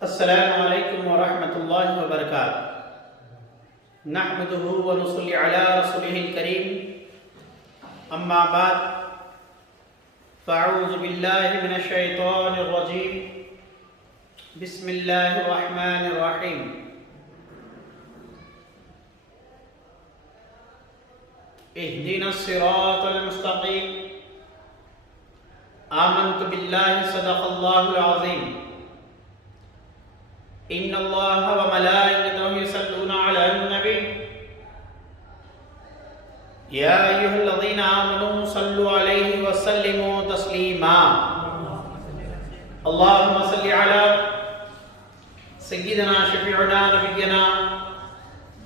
अस्सलामु अलैकुम व रहमतुल्लाहि व बरकातुहू नहमदुहु व नुसल्ली अला रसूलिहिल करीम अम्मा बाद फ़अऊज़ु बिल्लाहि मिनश शैतानिर रजीम बिस्मिल्लाहिर रहमानिर रहीम इहदिनस सिरातल मुस्तक़ीम आमन्तु बिल्लाहि सदक़ल्लाहुल अज़ीम इन्नल्लाह व मलाइकतहु यसल्लूना अलन नबी या अय्युहल्लज़ीना आमनू सल्लु अलैहि व सल्लिमू तस्लीमा अल्लाहुम्मा सल्लि अला सय्यिदिना शफीउना नबिय्यिना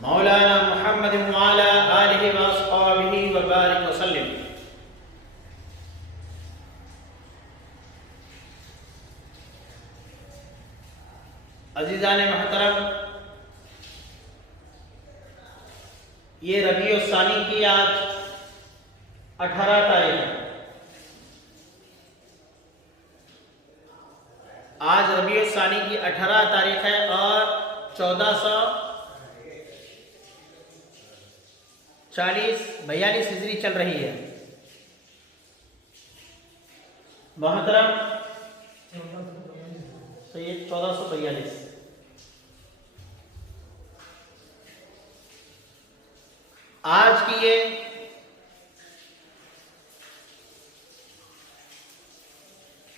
मौलाना मुहम्मदिन व अला आलिहि व अस्हाबिहि व बारिक व सल्लिम। अज़ीज़ान महतरम, ये रबीउ सानी की आज 18 तारीख है। आज रबीउ सानी की 18 तारीख है और 1442 हिजरी चल रही है। महतरम तो ये 1442 आज की ये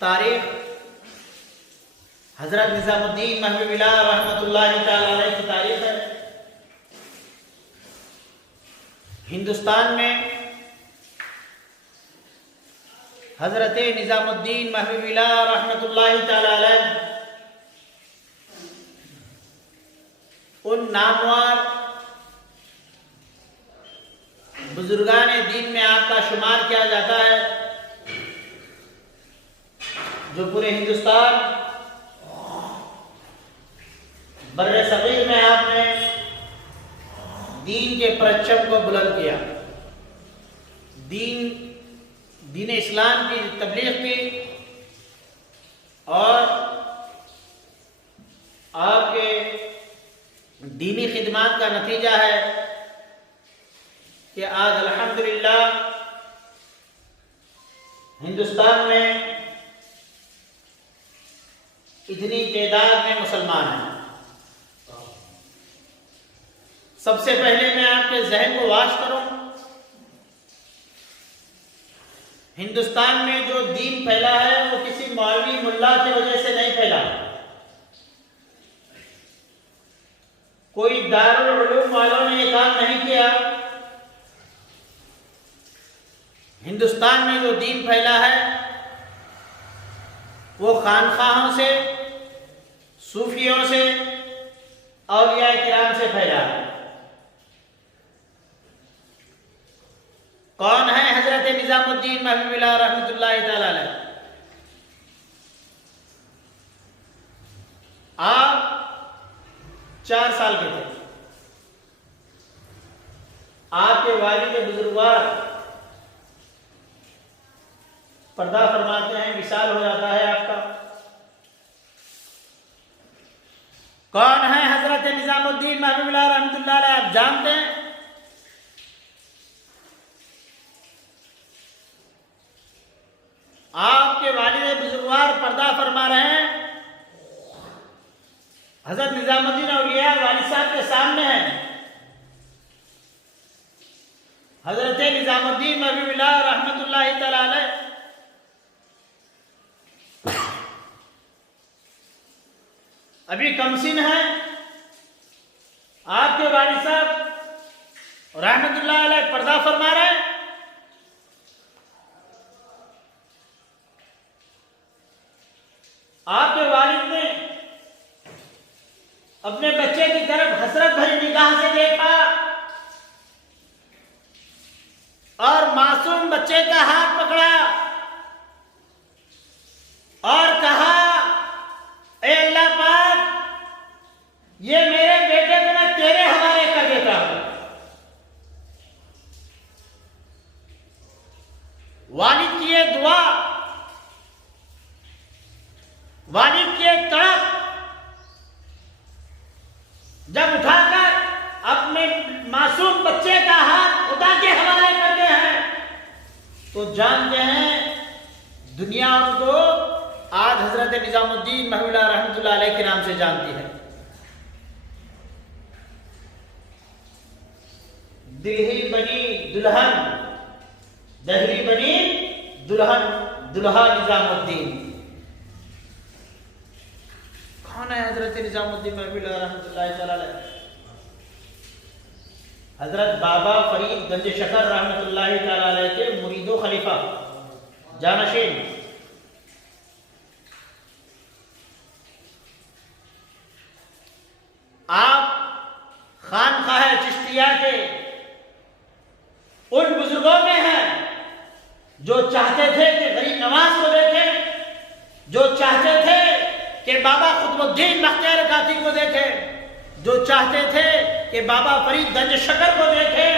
तारीख हजरत निजामुद्दीन महबूबिल्लाह रहमतुल्लाहि तआला अलैहि की तारीख है। हिंदुस्तान में हजरत निजामुद्दीन महबूबिल्लाह रहमतुल्लाहि तआला अलैहि उन नामवर बुजुर्गान दीन में आपका शुमार किया जाता है जो पूरे हिंदुस्तान बर्रे सगीर में आपने दीन के परचम को बुलंद किया, दीन इस्लाम की तबलीग की और आपके दीनी खिदमत का नतीजा है कि आज अल्हम्दुलिल्लाह हिंदुस्तान में इतनी तादाद में मुसलमान हैं। सबसे पहले मैं आपके जहन को वाश करूं, हिंदुस्तान में जो दीन फैला है वो किसी मौलवी मुल्ला की वजह से नहीं फैला, कोई दारुल उलूम वालों ने ये काम नहीं किया। हिंदुस्तान में जो दीन फैला है वो खानखाहों से, सूफियों से, औलिया किराम से फैला है। कौन है हजरत निजामुद्दीन महबूबिल्लाह रहमतुल्लाहि तआला अलैह? आप 4 साल के थे, आपके वालिद बुजुर्गवार पर्दा फरमाते हैं, विशाल हो जाता है आपका। कौन है हजरत निजामुद्दीन महबूबिल्लाह रहमतुल्लाह अलैह? आप जानते हैं? आपके वालिद बुजुर्गवार पर्दा फरमा रहे हैं, हजरत निजामुद्दीन औलिया वालिद साहब के सामने है। हजरत निजामुद्दीन महबूबिल्लाह रहमतुल्लाहि तआला अलैह अभी कमसिन है। आपके वालिद साहब रहमतुल्लाह अलैह पर्दा फरमा रहे हैं। आपके वालिद ने अपने बच्चे की तरफ हसरत भरी निगाह से देखा और मासूम बच्चे का हाथ पकड़ा और कहा, ए अल्लाह पाक, ये मेरे बेटे को मैं तेरे हवाले कर देता हूं। वालिद की ये दुआ, वालिद की एक तड़प तो जानते हैं दुनिया उनको आज हजरत निजामुद्दीन महविला रहमतुल्लाह अलैह के नाम से जानती है। दिल्ही बनी दुल्हन, दहली बनी दुल्हन, दुल्हा निजामुद्दीन। कौन है हजरत निजामुद्दीन महविला रहमतुल्लाह अलैह? हजरत बाबा फरीद गंज शकर रहमतुल्लाह तआला अलैह के मुरीदो खलीफा जानशीन। आप खानकाह चिश्तिया के उन बुजुर्गों में हैं जो चाहते थे कि गरीब नवाज को देखें, जो चाहते थे कि बाबा कुतुबुद्दीन बख्तियार काकी को देखें, जो चाहते थे कि बाबा फरीद गंज शकर को देखें।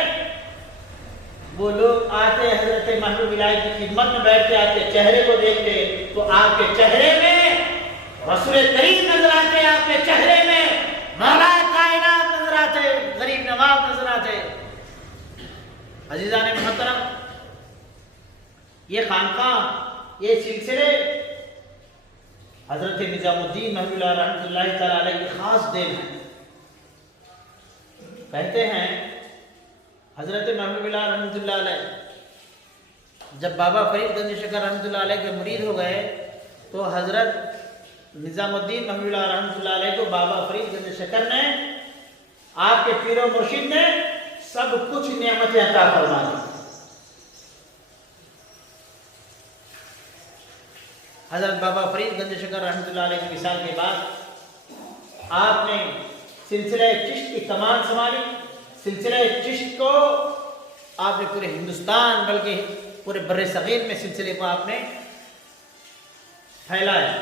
वो लोग आते हजरत महबूब इलाही की खिदमत में बैठ के आपके चेहरे को देखते तो आपके चेहरे में रसूल करीम नजर आते, आपके चेहरे में मौला कायनात नजर आते, गरीब नवाज नजर आते। अजीजान मुहतरम, ये खानकाह, ये सिलसिले हजरत निजामुद्दीन महबूबुल्लाह रहमतुल्लाह तआला अलैह की खास देन है। कहते हैं हजरत महबूबुल्लाह रहमतुल्लाह अलैह जब बाबा फरीद गंज शकर रहमतुल्लाह अलैह के मुरीद हो गए तो हजरत निजामुद्दीन महबूबुल्लाह रहमतुल्लाह अलैह को बाबा फरीद गंज शकर ने, आपके पीरो मुर्शिद ने सब कुछ नेमतें अता फरमा दी। हजरत बाबा फरीद गंज शकर रहमतुल्लाह अलैह के विसाल के बाद आपने सिलसिला चिश्त की कमान संभाली। सिलसिला चिश्त को आपने पूरे हिंदुस्तान बल्कि पूरे बर्रे सगीर में सिलसिले को आपने फैलाया।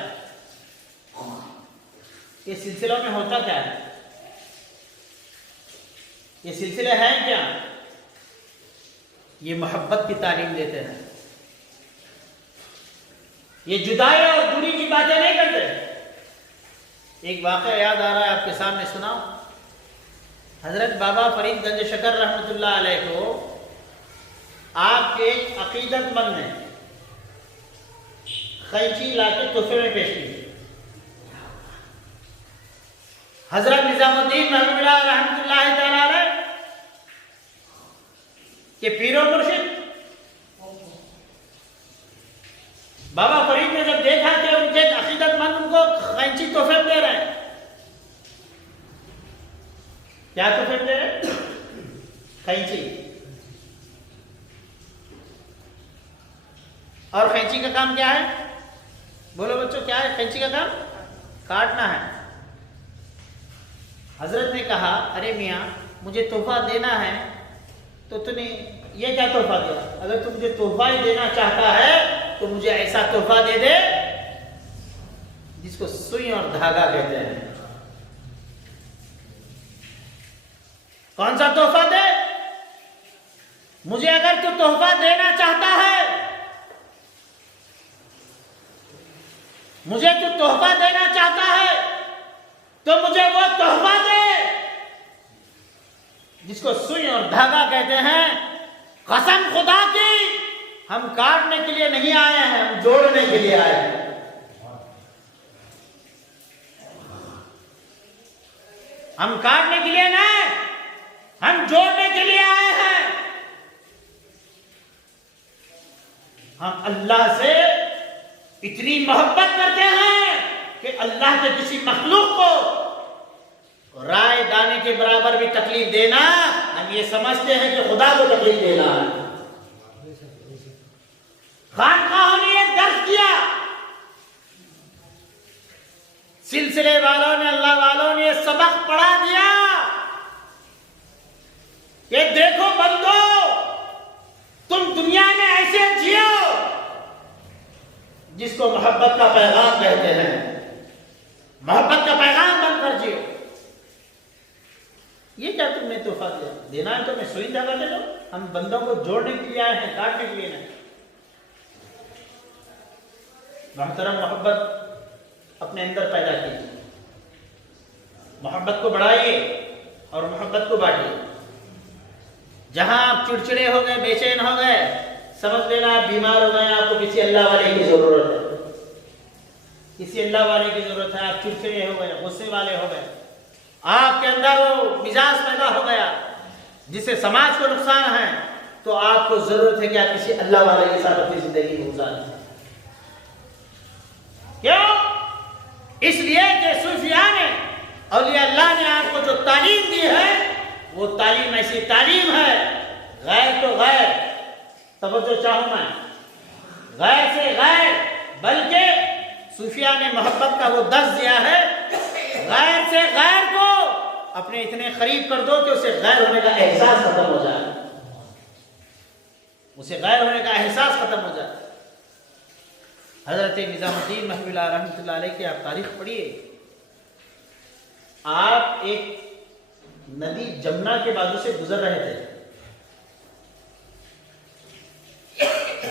ये सिलसिलों में होता क्या है? ये सिलसिले हैं क्या? ये मोहब्बत की तालीम देते हैं। ये जुदाई और दूरी की बातें नहीं करते। एक वाक़या याद आ रहा है, आपके सामने सुनाओ। हजरत बाबा फरीद गंज शकर रहमतुल्लाह अलैह को आपके एक अकीदतमंद ने कैंची लाके तोहफे में पेश की। हजरत निजामुद्दीन महबूबुल्लाह रहमतुल्लाह तआला अलैह के पीरो मुर्शिद बाबा फरीद ने जब देखा कि उनके अकीदतमंद उनको कैंची तोहफे में दे रहे हैं, क्या तोहफे में दे रहे हैं? कैंची। और कैंची का काम क्या है? बोलो बच्चों, क्या है कैंची का काम? काटना है। हजरत ने कहा, अरे मियाँ मुझे तोहफा देना है, तो तूने ये क्या तोहफा दिया? अगर तू मुझे तोहफा ही देना चाहता है तो मुझे ऐसा तोहफा दे दे जिसको सुई और धागा कहते हैं। कौन सा तोहफा दे? मुझे अगर तू तोहफा देना चाहता है, मुझे तू तोहफा देना चाहता है तो मुझे वो तोहफा दे जिसको सुई और धागा कहते हैं। कसम खुदा की, हम काटने के लिए नहीं आए हैं, हम जोड़ने के लिए आए हैं। हम काटने के लिए नहीं, हम जोड़ने के लिए आए हैं। हम अल्लाह से इतनी मोहब्बत करते हैं कि अल्लाह के किसी मखलूक को राय दाने के बराबर भी तकलीफ देना, हम ये समझते हैं कि खुदा को तकलीफ देना है। खानकाहों ने ये दर्ज किया, सिलसिले वालों ने, अल्लाह वालों ने सबक पढ़ा दिया कि देखो बंदो, तुम दुनिया में ऐसे जियो जिसको मोहब्बत का पैगाम कहते हैं। मोहब्बत का पैगाम बनकर जियो। ये क्या तुमने तोहफा दिया? देना है तो मैं सुई धागा दे दो। हम बंदों को जोड़ने के लिए आए हैं, काटने के लिए नहीं। मोहतरम, मोहब्बत अपने अंदर पैदा कीजिए, मोहब्बत को बढ़ाइए और मोहब्बत को बांटिए। जहां आप चिड़चिड़े हो गए, बेचैन हो गए, समझ लेना आप बीमार हो गए, आपको किसी अल्लाह वाले की जरूरत है, किसी अल्लाह वाले की जरूरत है। आप चिड़चिड़े हो गए, गुस्से वाले हो गए, आपके अंदर वो मिजाज पैदा हो गया जिससे समाज को नुकसान है, तो आपको जरूरत है कि आप किसी अल्लाह वाले के साथ अपनी जिंदगी गुजारें। क्यों? इसलिए कि सूफिया ने, औलिया अल्लाह ने आपको जो तालीम दी है वो तालीम ऐसी तालीम है, गैर तो गैर, तवज्जो चाहूं मैं, गैर से गैर, बल्कि सूफिया ने मोहब्बत का वो दर्ज दिया है, गैर से गैर को अपने इतने करीब कर दो कि उसे गैर होने का एहसास खत्म हो जाए, उसे गैर होने का एहसास खत्म हो जाए। हजरत निजामुद्दीन महबूबुल्लाह रहमतुल्लाह अलैह की आप तारीख पढ़िए, आप एक नदी जमुना के बाजू से गुजर रहे थे,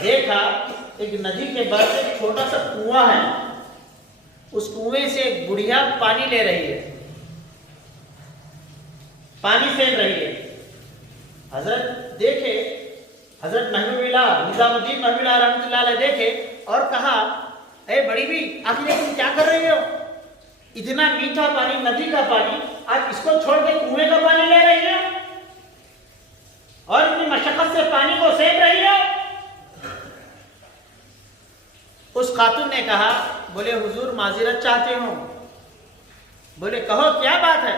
देखा एक नदी के बाद एक छोटा सा कुआं है, उस कुएं से एक बुढ़िया पानी ले रही है, पानी फेंक रही है। हजरत देखे, हजरत महबूबुल्लाह निजामुद्दीन महबूबुल्लाह रहमतुल्लाह अलैह देखे और कहा, ए बड़ी भी, आखिर तुम क्या कर रही हो? इतना मीठा पानी, नदी का पानी, आज इसको छोड़ के कुएं का पानी ले रही हो और इतनी मशक्कत से पानी को सेक रही हो। उस खातून ने कहा, बोले हुजूर माजिरत चाहते हो। बोले कहो क्या बात है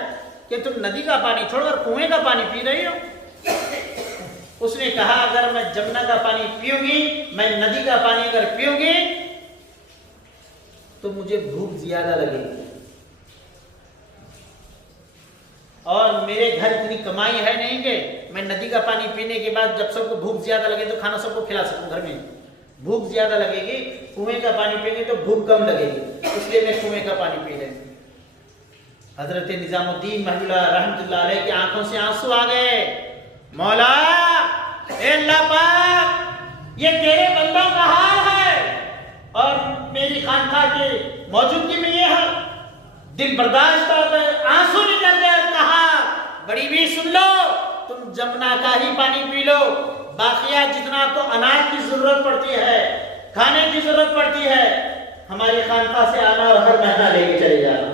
कि तुम नदी का पानी छोड़कर कुएं का पानी पी रही हो? उसने कहा, अगर मैं जमुना का पानी पीऊंगी, मैं नदी का पानी अगर पीऊंगी तो मुझे भूख ज्यादा लगेगी, और मेरे घर इतनी कमाई है नहीं कि मैं नदी का पानी पीने के बाद जब सबको भूख ज्यादा लगे तो खाना सबको खिला सकूं। घर में भूख ज्यादा लगेगी, कुएं का पानी पिएंगे तो भूख कम लगेगी, इसलिए मैं कुएं का पानी पी रही। हजरत निजामुद्दीन महबूबुल्लाह रहमतुल्लाह अलैह की आंखों से आंसू आ गए। मौला, ए अल्लाह पाक, ये तेरे बंदों का हाल है और मेरी खानका की मौजूदगी में ये है। दिल बर्दाश्त कर आंसू निकल गए और कहा, बड़ी भी सुन लो, तुम जमुना का ही पानी पी लो, बाकिया जितना आपको अनाज की जरूरत पड़ती है, खाने की जरूरत पड़ती है, हमारी खानका से आना और हर महीना लेके चले जाना।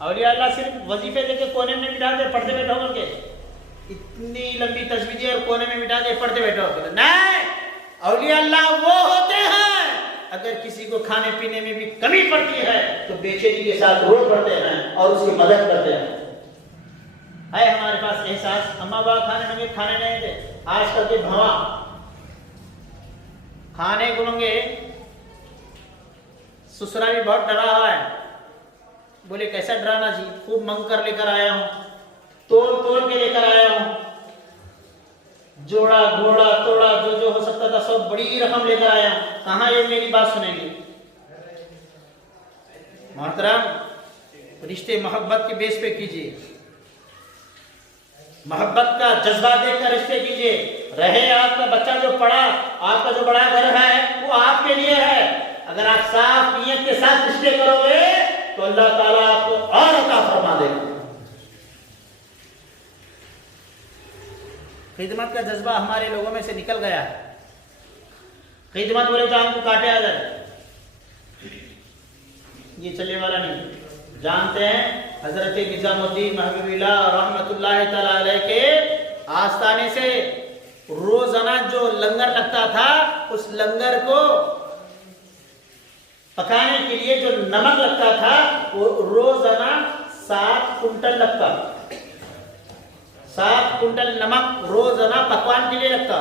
औलिया अल्लाह सिर्फ वजीफे देके कोने में बिठा दे, पढ़ते बैठो करके, इतनी लंबी तस्वीरें और कोने में बिठा दे, पढ़ते बैठो। नहीं, औलिया अल्लाह वो होते हैं, अगर किसी को खाने पीने में भी कमी पड़ती है तो बेचैनी के साथ रो पड़ते हैं और उसकी मदद करते हैं। है हमारे पास एहसास, अम्मा बाबा खाने नहीं थे, आजकल के भवा खाने को मंगे, ससुरा भी बहुत डरा हुआ है। बोले कैसा डराना जी, खूब मंग कर लेकर आया हूं, तोड़ के लेकर आया हूं, जोड़ा घोड़ा तोड़ा जो हो सकता था सब बड़ी रकम लेकर आया हूं, कहां ये मेरी बात सुनेंगे? मोहतरम, रिश्ते मोहब्बत के बेस पे कीजिए, मोहब्बत का जज्बा देकर रिश्ते कीजिए। रहे आपका बच्चा जो पढ़ा, आपका जो बड़ा घर है वो आपके लिए है, अगर आप साफ नियत के साथ रिश्ते करोगे तो अल्लाह ताला आपको और अता फरमा देगा। खिदमत का जज्बा हमारे लोगों में से निकल गया है। खिदमत बोले तो हमको काटे आ जाए, ये चलने वाला नहीं। जानते हैं हजरत निजामुद्दीन महबूबुल्लाह रहमतुल्लाह तआला अलैह के आस्थाने से रोजाना जो लंगर लगता था, उस लंगर को पकाने के लिए जो नमक लगता था वो रोजाना 7 कुंटल लगता, 7 कुंटल नमक रोजाना पकवान के लिए लगता,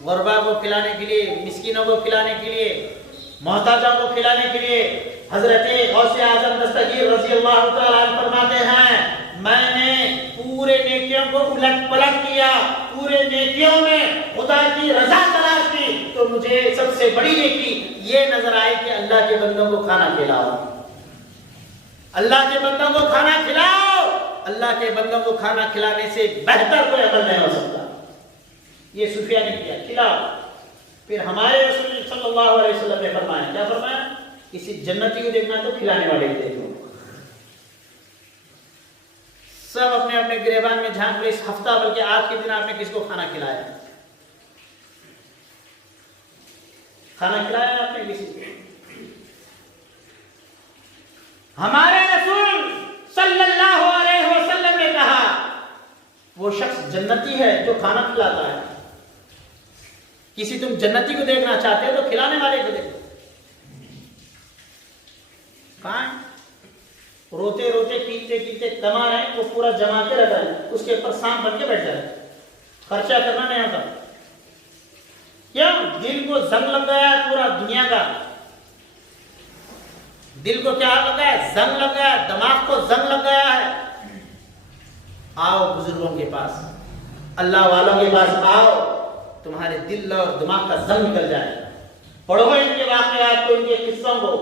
गुरबा को खिलाने के लिए, मिस्किनों को खिलाने के लिए, मोहताजों को खिलाने के लिए। हजरत गौसे आजम दस्तगीर रज़ी अल्लाह तआला अन्हु फरमाते हैं, मैंने पूरे नेकियों को उलट पलट किया, पूरे नेकियों में खुदा की रजा तलाश की, तो मुझे सबसे बड़ी नेकी ये नजर आई कि अल्लाह के बंदों को खाना खिलाओ, अल्लाह के बंदों को खाना खिलाओ। अल्लाह के बंदों को खाना खिलाने से बेहतर कोई अमल नहीं हो सकता। ये सूफिया ने किया, खिलाओ। फिर हमारे रसूल सल्लल्लाहु अलैहि वसल्लम ने फरमाया, क्या फरमाया? किसी जन्नती को देखना तो खिलाने वाले को देखो। सब अपने अपने गिरेबान में झांक लो, इस हफ्ता बल्कि आज के दिन आपने किसको खाना खिलाया? खाना खिलाया आपने किसी को? हमारे रसूल सल्लल्लाहु अलैहि वसल्लम ने कहा वो शख्स जन्नती है जो खाना खिलाता है। किसी तुम जन्नती को देखना चाहते हो तो खिलाने वाले को देखो। कहां है? रोते रोते पीते पीते कमा रहे हैं, वो पूरा जमा के रखा है, उसके ऊपर सांप बन के बैठ जाए। खर्चा करना नहीं आता। क्यों? दिल को जंग लग गया है पूरा दुनिया का। दिल को क्या लग गया है? जंग लग गया है, दिमाग को जंग लग गया है। आओ बुजुर्गों के पास, अल्लाह वालों के पास आओ, तुम्हारे दिल और दिमाग का जंग निकल जाए। पढ़ो इनके वाकयात को, इनके किस्सों को,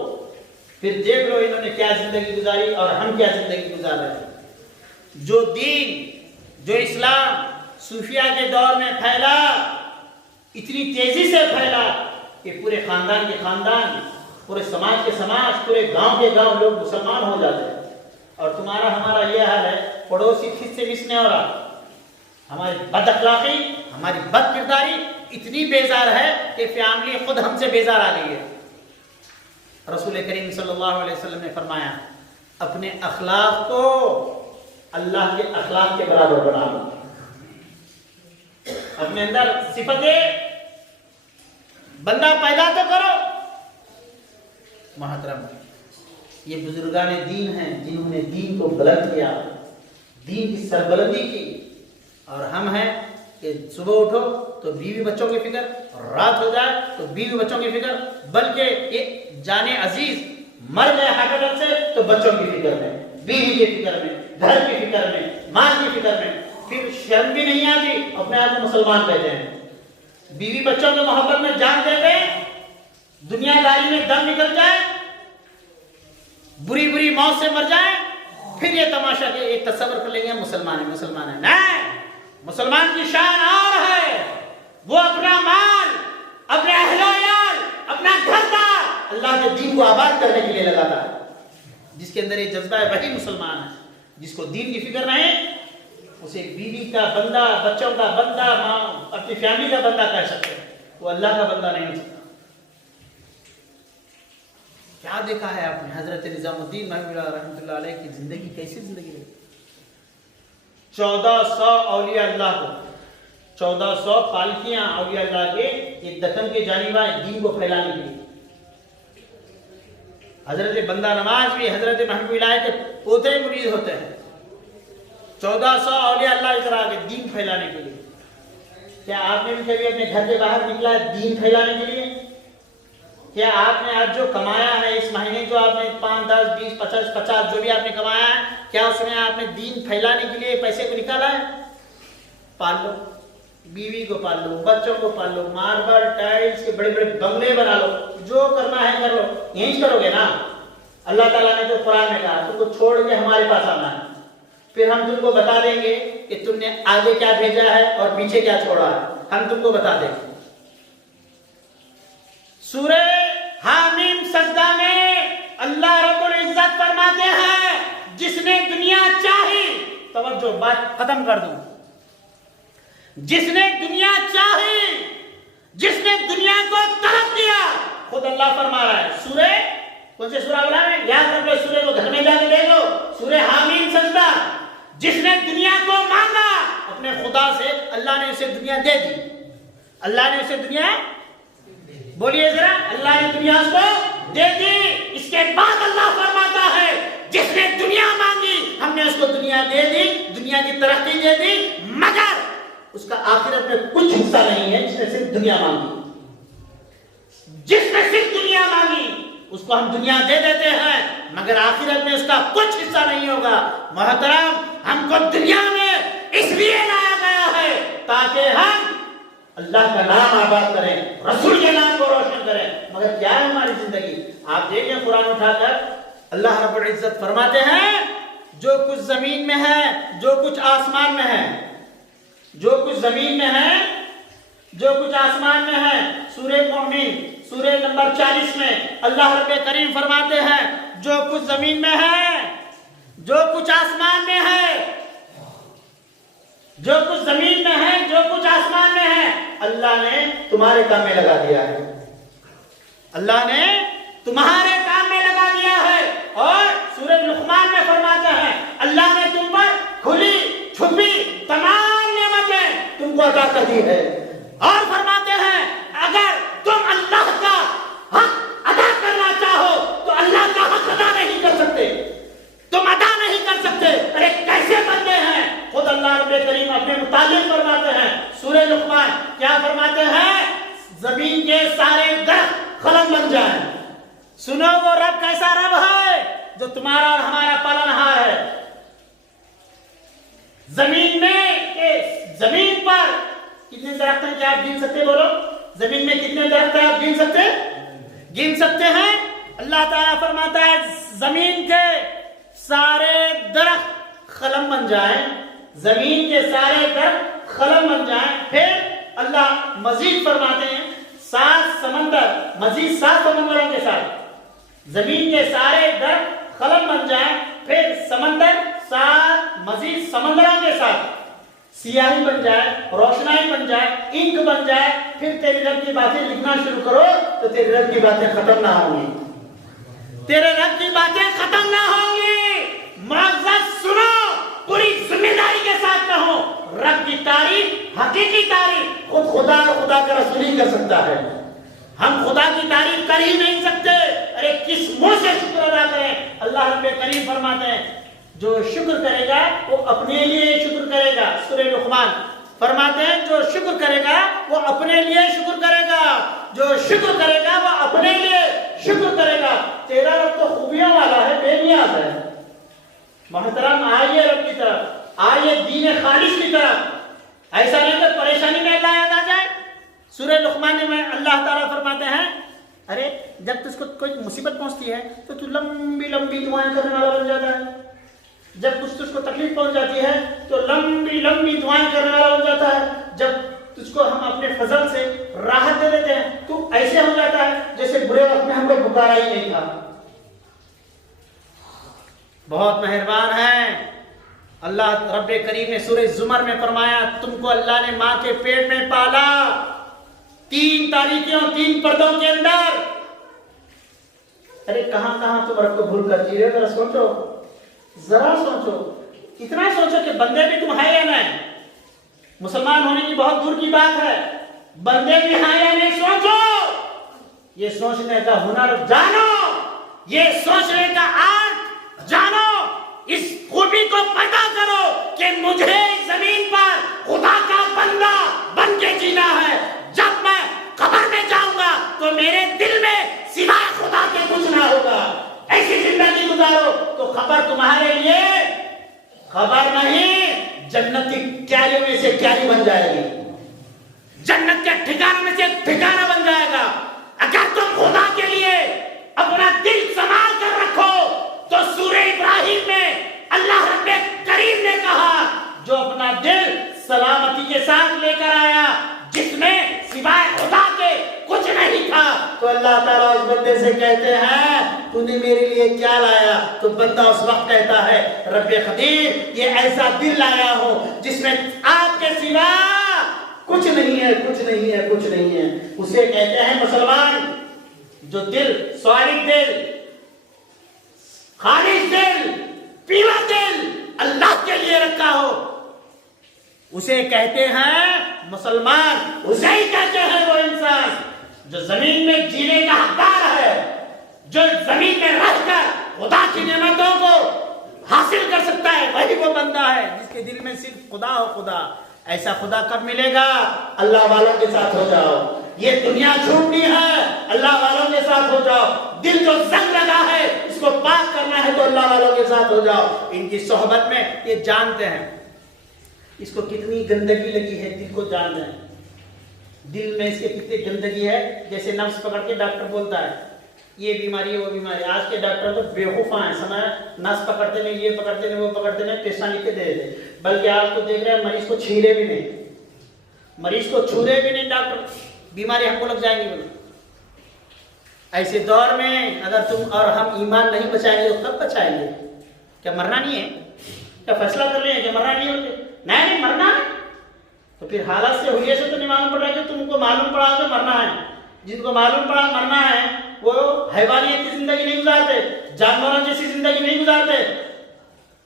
फिर देख लो इन्होंने क्या जिंदगी गुजारी और हम क्या जिंदगी गुजार रहे हैं। जो दीन, जो इस्लाम सूफिया के दौर में फैला, इतनी तेजी से फैला कि पूरे खानदान के खानदान, पूरे समाज के समाज, पूरे गांव के गांव लोग मुसलमान हो जाते हैं। और तुम्हारा हमारा ये हाल है, पड़ोसी खिस से मिसने हो रहा। हमारी बद अखलाकी, हमारी बद किरदारी इतनी बेजार है कि फैमिली खुद हमसे बेजार आ गई है। रसूल करीम सल्लल्लाहु अलैहि वसल्लम ने फरमाया, अपने अखलाक को अल्लाह के अखलाक के बराबर बना लो। अपने अंदर सिफतें बंदा पैदा तो करो। महतरम, ये बुजुर्गाने दीन हैं जिन्होंने दीन को बुलंद किया, दीन की सरबलंदी की। और हम हैं कि सुबह उठो तो बीवी बच्चों की फिक्र, रात हो जाए तो बीवी बच्चों की फिक्र, बल्कि ये जाने अजीज मर गए हार्ट अटैक से तो बच्चों की फिक्र में, बीवी की फिक्र में, घर की फिक्र में, मां की फिक्र में। फिर शर्म भी नहीं आती, अपने आप को मुसलमान कहते हैं। बीवी बच्चों की मोहब्बत में जान देते, दुनियादारी में दम निकल जाए, बुरी बुरी मौत से मर जाए, फिर ये तमाशा के एक तस्वर कर लेंगे मुसलमान है, मुसलमान है। नहीं, मुसलमान की शान और है, वो अपना माल, अपने अहल-ओ-याल, अपना घर-दार अल्लाह के दीन को आबाद करने के लिए लगाता है। जिसके अंदर ये जज्बा है वही मुसलमान है। जिसको दीन की फिक्र नहीं, उसे बीवी का बंदा, बच्चों का बंदा, माँ, अपनी फैमिली का बंदा कह सकते हैं, वो अल्लाह का बंदा नहीं हो सकता। क्या देखा है आपने हजरत निजामुद्दीन रहमतुल्लाह अलैह की जिंदगी, कैसी जिंदगी रही? 1400 औलिया अल्लाह को, 1400 पालकियां औलिया अल्लाह के एक दक्कन के जानिब आए दीन को फैलाने के लिए। हजरत बंदा नवाज भी हजरत महबूब इलाही के पोते मुरीद होते हैं। 1400 औलिया अल्लाह इधर आ गए दीन फैलाने के लिए। क्या आपने भी कभी अपने घर के बाहर निकला है दीन फैलाने के लिए? क्या आपने आज जो कमाया है इस महीने, जो आपने 5, 10, 20, 50 जो भी आपने कमाया है, क्या उसमें आपने दीन फैलाने के लिए पैसे को निकाला है? पाल लो, बीवी को पाल लो, बच्चों को पाल लो, मार्बल टाइल्स के बड़े बड़े बंगले बना लो, जो करना है कर लो। यही करोगे ना? अल्लाह ताला ने तो कुरान में कहा तुमको छोड़ के हमारे पास आना है, फिर हम तुमको बता देंगे कि तुमने आगे क्या भेजा है और पीछे क्या छोड़ा है, हम तुमको बता देंगे। सूरह हामीम सजदा में अल्लाह रब्बुल इज्जत फरमाते हैं, जिसने दुनिया चाही, तवज्जो बात खत्म कर दूं, जिसने दुनिया चाही, जिसने दुनिया को तलब दिया, खुद अल्लाह फरमा रहा है। सूरह कौन से सूरह बोला है? याद रख लो, सूरह को घर में जाके देख लो, सूरह हामीम सजदा। जिसने दुनिया को मांगा अपने खुदा से, अल्लाह ने उसे दुनिया दे दी। अल्लाह ने उसे दुनिया, बोलिए जरा, अल्लाह ने दुनिया उसको दे दी। इसके बाद अल्लाह फरमाता है जिसने दुनिया मांगी हमने उसको दुनिया दे दी, दुनिया की तरक्की दे दी, मगर उसका आखिरत में कुछ हिस्सा नहीं है। जिसने सिर्फ दुनिया मांगी, जिसने सिर्फ दुनिया मांगी उसको हम दुनिया दे देते हैं, मगर आखिरत में उसका कुछ हिस्सा नहीं होगा। मोहतरम, हमको दुनिया में इसलिए लाया गया है ताकि हम अल्लाह का नाम आबाद करें, रसूल के नाम को रोशन करें। मगर क्या है हमारी जिंदगी? आप देखें कुरान उठाकर अल्लाह रब्बुल इज्जत फरमाते हैं जो कुछ जमीन में है, जो कुछ आसमान में है, जो कुछ जमीन में है, जो कुछ आसमान में है। सूरह मोमिन सूरह नंबर 40 में अल्लाह रब्बुल करीम फरमाते हैं जो कुछ जमीन में है, जो कुछ आसमान में है, जो कुछ जमीन में है, जो कुछ आसमान में है, अल्लाह ने तुम्हारे काम में लगा दिया है। अल्लाह ने तुम्हारे काम में लगा दिया है। और सूरह लुक़मान में फरमाते हैं अल्लाह ने तुम पर खुली छुपी तमाम नेमतें तुमको अता कर दी है। और फरमाते हैं अगर तुम अल्लाह का हक अदा करना चाहो तो अल्लाह का हक अदा नहीं कर सकते, तुम अदा नहीं कर सकते। अरे कैसे बंदे हैं, खुद अल्लाह रब्बे करीम अपने मुतालिक फरमाते हैं सूरह लुक़मान, क्या फरमाते हैं, जमीन के सारे दरख्त कलम बन जाए। सुनो वो रब कैसा रब है जो तुम्हारा और हमारा पालनहार है। जमीन में जमीन पर कितने दरख्त हैं क्या आप गिन सकते, बोलो जमीन में कितने दरख्त हैं आप गिन सकते हैं। अल्लाह ताला फरमाता है जमीन के सारे दरख्त कलम बन जाए, जमीन के सारे दरख्त कलम बन जाए। फिर अल्लाह मजीद फरमाते हैं 7 समंदर, मजीद 7 समंदरों के साथ जमीन के सारे दरख्त कलम बन जाए। फिर समंदर 7 मजीद समंदरों के साथ सियाही बन जाए, रोशनाई बन जाए, इंक बन जाए। फिर तेरे रब की बातें लिखना शुरू करो तो तेरे रब की बातें खत्म ना होंगी, तेरे रब की बातें खत्म ना होंगी। मुअज़्ज़ज़ सुनो, पूरी जिम्मेदारी के साथ कहो, रब की तारीफ, हकीकी तारीफ खुद खुदा और खुदा का रसूल ही कर सकता है। हम खुदा की तारीफ कर ही नहीं सकते। अरे किस मुंह से शुक्र अदा करें। अल्लाह रब्बे करीम फरमाते हैं जो शुक्र करेगा वो अपने लिए शुक्र करेगा। सूरह लुक़मान फरमाते हैं जो शुक्र करेगा वो अपने लिए शुक्र करेगा, जो शुक्र करेगा वो अपने लिए शुक्र करेगा। तेरा रब तो खूबियों वाला है, बेनियाज है। मोहतरम आइए रब की तरफ, आइए दीन खालिस की तरफ। ऐसा नहीं कि परेशानी में अल्लाह याद आ जाए। सूरह लुक़मान में अल्लाह ताला फरमाते हैं अरे जब तुझको कोई मुसीबत पहुंचती है तो तू लंबी लंबी दुआएं करने वाला बन जाता है। जब कुछ तुझको तकलीफ पहुंच जाती है तो लंबी लंबी दुआएं करने वाला बन जाता है। जब तुझको हम अपने फजल से राहत दे देते हैं तो ऐसे हो जाता है जैसे बुरे वक्त में हमको पुकारा ही नहीं था। बहुत मेहरबान है अल्लाह रब्बे करीम ने सूरह ज़ुमर में फरमाया तुमको अल्लाह ने मां के पेट में पाला 3 तारीखियों 3 पर्दों के अंदर। अरे कहां कहां तुम रब को भूल कर जी रहे हो, जरा सोचो, जरा सोचो, इतना सोचो कि बंदे भी तुम है या नहीं। मुसलमान होने की बहुत दूर की बात है, बंदे भी हैं या नहीं सोचो। ये सोचने का हुनर जानो, ये सोचने का आर्ट जानो, इस खूबी को पता करो कि मुझे जमीन पर खुदा का बंदा बन के जीना है। जब मैं कब्र में जाऊंगा तो मेरे दिल में सिवाय खुदा के कुछ ना होगा। ऐसी जिंदगी गुजारो तो खबर तुम्हारे लिए खबर नहीं, जन्नत की क्यारियों में से क्यारी बन जाएगी, जन्नत के ठिकानों में से ठिकाना बन जाएगा। अगर तुम खुदा के लिए अपना दिल संभाल कर रखो तो सूरह इब्राहिम में अल्लाह रब्बे करीम ने कहा जो अपना दिल सलामती के साथ लेकर आया जिसमें सिवाय खुदा के कुछ नहीं था, तो अल्लाह ताला उस बंदे से कहते हैं तूने मेरे लिए क्या लाया। तो बंदा उस वक्त कहता है रब्बे खदीर ये ऐसा दिल लाया हो जिसमें आपके सिवा कुछ नहीं है, कुछ नहीं है, कुछ नहीं है। उसे कहते हैं मुसलमान। जो दिल स्वालिक दिल, खालिस दिल, पीला दिल अल्लाह के लिए रखा हो उसे कहते हैं मुसलमान। उसे ही कहते हैं वो इंसान जो जमीन में जीने का हकदार है, जो जमीन में रहकर खुदा की नेमतों को हासिल कर सकता है, वही वो बंदा है जिसके दिल में सिर्फ खुदा हो। खुदा ऐसा खुदा कब मिलेगा? अल्लाह वालों के साथ हो जाओ। ये दुनिया छूटनी है, अल्लाह वालों के साथ हो जाओ। दिल जो जंग लगा है इसको पाक करना है तो अल्लाह वालों के साथ हो जाओ। इनकी सोहबत में ये जानते हैं इसको कितनी गंदगी लगी है, दिल को जानते हैं दिल में इसके कितनी गंदगी है। जैसे नफ्स पकड़ के डॉक्टर बोलता है ये बीमारी है वो बीमारी। आज के डॉक्टर तो बेवकूफ़ा है, समय नस पकड़ते नहीं, ये पकड़ते नहीं, वो पकड़ते नहीं, टेस्टा लिख के दे देते। बल्कि आप तो देख रहे हैं मरीज को छीले भी नहीं, मरीज को छूरे भी नहीं डॉक्टर, बीमारी हमको लग जाएंगी बोले। ऐसे दौर में अगर तुम और हम ईमान नहीं बचाएंगे तो कब बचाएंगे? क्या मरना नहीं है? क्या फैसला कर रहे हैं कि मरना नहीं होते? नहीं मरना है तो फिर हालत से हुए से तो नहीं मालूम पड़ रहा कि तुमको मालूम पड़ा कि मरना है। जिनको मालूम पड़ा मरना है वो हैवानियत की जिंदगी नहीं गुजारते, जानवरों जैसी जिंदगी नहीं गुजारते,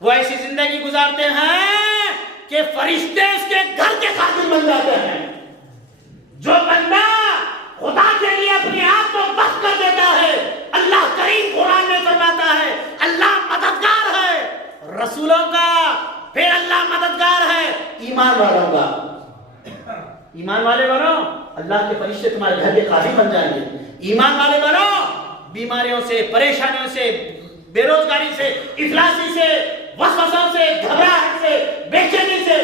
वो ऐसी जिंदगी गुजारते हैं कि फरिश्ते उसके घर के खातिर बन जाते हैं। जो बंदा खुदा के लिए अपने आप को वक्फ कर देता है, अल्लाह करीम कुरान में फरमाता है अल्लाह मददगार है रसूलों का, फिर अल्लाह मददगार है ईमान वालों का। ईमान वाले बनो, अल्लाह के फरिश्ते तुम्हारे घर के काफी बन जाएंगे। ईमान वाले बनो, बीमारियों से, परेशानियों से, बेरोजगारी से, इफलासी से, वसवसों से, घबराहट से, बेचैनी से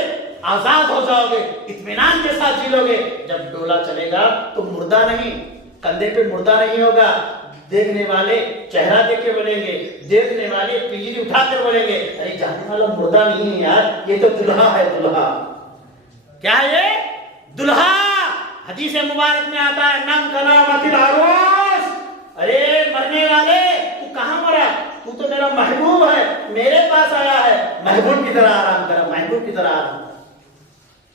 आजाद हो जाओगे, इत्मीनान के साथ जी लोगे। जब डोला चलेगा तो मुर्दा नहीं, कंधे पे मुर्दा नहीं होगा, देखने वाले चेहरा देख के बोलेंगे, देखने वाले पिंजरी उठाकर बोलेंगे अरे जाने वाला मुर्दा नहीं है यार, ये तो दुल्हा है। दुल्हा क्या है? ये दुल्हा। हदीस मुबारक में आता है नम कलामतिल अरूस, अरे मरने वाले तू कहां मरा, तू तो मेरा महबूब है, मेरे पास आया है, महबूब की तरह आराम करा, महबूब की तरह आराम।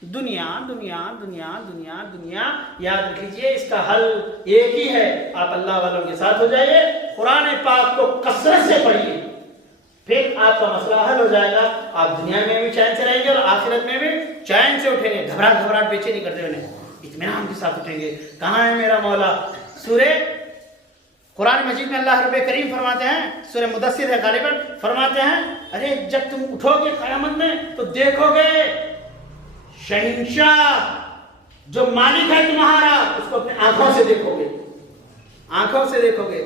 दुनिया दुनिया दुनिया दुनिया दुनिया, याद रखिए इसका हल एक ही है, आप अल्लाह वालों के साथ हो जाइए, कुरान पाक को कसरत से पढ़िए, फिर आपका मसला हल हो जाएगा। आप दुनिया में भी चैन से रहेंगे और आखिरत में भी चैन से उठेंगे, घबराहट घबराहट बेचैनी करते हुए इत्मीनान के साथ उठेंगे। कहाँ है मेरा मौला? सूरे कुरान मजीद में अल्लाह रब्बे करीम फरमाते हैं, सूरे मुदस्सिर है गालिबन, फरमाते हैं अरे जब तुम उठोगे क़यामत में तो देखोगे शहंशाह जो मालिक है तुम्हारा, उसको अपने आंखों से देखोगे, आंखों से देखोगे।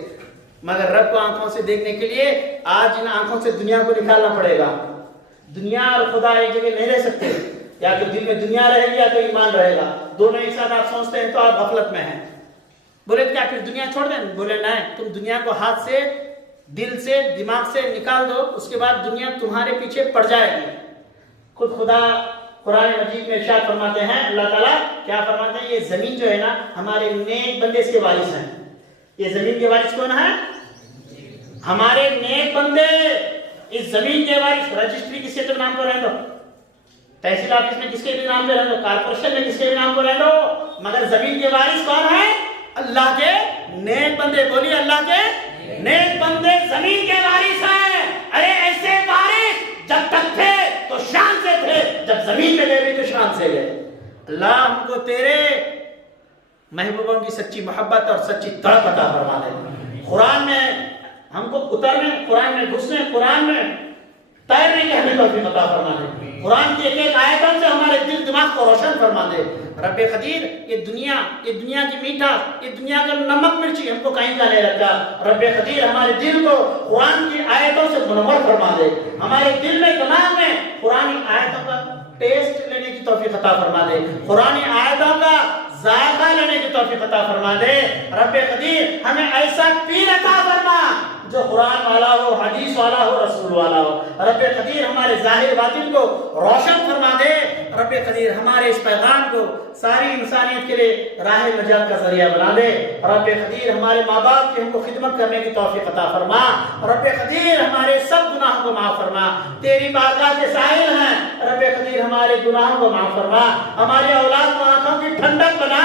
मगर रब को आंखों से देखने के लिए आज इन आंखों से दुनिया को निकालना पड़ेगा। दुनिया और खुदा एक जगह नहीं रह सकते, या तो दिल में दुनिया रहेगी या तो ईमान रहेगा, दोनों एक साथ आप सोचते हैं तो आप गफलत में हैं। बोले क्या फिर दुनिया छोड़ दें? बोले नहीं, तुम दुनिया को हाथ से, दिल से, दिमाग से निकाल दो, उसके बाद दुनिया तुम्हारे पीछे पड़ जाएगी। खुद खुदा कुरान मजीद में इरशाद फरमाते हैं, अल्लाह ताला क्या फरमाते हैं, ये जमीन जो है ना हमारे नेक बंदे इसके वारिस हैं। ये जमीन के वारिस कौन है? हमारे नेक बंदे। इस जमीन के वारिस, रजिस्ट्री किसके तो नाम पर रह दो, तहसील ऑफिस में किसके भी नाम पे रह दो, कारपोरेशन में किसके भी नाम पर रह दो, मगर जमीन के वारिस कौन है? अल्लाह के नेक बंदे। बोलिए अल्लाह के नेक बंदे जमीन के वारिस हैं। अरे ऐसे वारिस जब तक थे तो शान से थे, जब जमीन में गए तो शान से गए। अल्लाह हमको तेरे महबूबों की सच्ची मोहब्बत और सच्ची तड़प अता फरमा दे। कुरान में हमको उतरने, कुरान में घुसने, कुरान में तैरने की हमें तौफीक अता फरमा दे। कुरान की एक एक आयतों से हमारे दिल दिमाग को रोशन फरमा दे। रब्बे क़दीर ये दुनिया की मीठा, ये दुनिया का नमक मिर्ची हमको कहीं का नहीं रखा। रब्बे क़दीर हमारे दिल को कुरान की आयतों से मुनव्वर फरमा दे, हमारे दिल में, दिमाग में कुरान की आयतों का टेस्ट लेने की तौफीक अता फरमा दे, कुरान की आयतों का जायका लेने की तौफीक अता फरमा दे। रब्बे क़दीर हमें ऐसा पीर अता फरमा जो कुरान वाला हो, हदीस वाला हो, रसूल वाला हो। रब्बे क़दीर हमारे जाहिर बातिन को रोशन फरमा दे। रब्बे क़दीर हमारे इस पैगाम को सारी इंसानियत के लिए राह नजात का जरिया बना दे। रब्बे क़दीर हमारे माँ बाप की हमको खिदमत करने की तौफीक अता फरमा। रब्बे क़दीर हमारे सब गुनाहों को माफ फरमा, तेरी बारगाह के साहिल हैं। रब्बे क़दीर हमारे गुनाहों को माफ फरमा, हमारी औलाद को आंखों की ठंडक बना।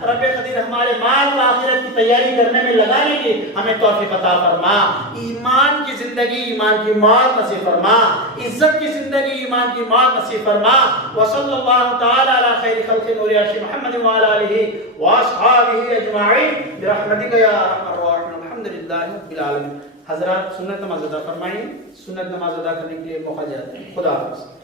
रब्बे क़दीर हमारे माल व आखिरत की तैयारी करने में लगाने की हमें तौफीक अता फरमा। ईमान की जिंदगी, ईमान की मौत नसीब फरमा, इज्जत की जिंदगी, ईमान की मौत नसीब फरमा। व सल्लल्लाहु तआला अला खैरि खल्क़ि नूरि अर्शि मुहम्मद व अला आलिहि व अस्हाबिहि अजमाइन बिरहमतिका या अरहमर राहिमीन। अल्हम्दुलिल्लाहि रब्बिल आलमीन। हज़रात सुन्नत नमाज अदा फरमाइए, सुन्नत नमाज अदा करने के लिए मौका दिया। खुदा हाफ़िज़।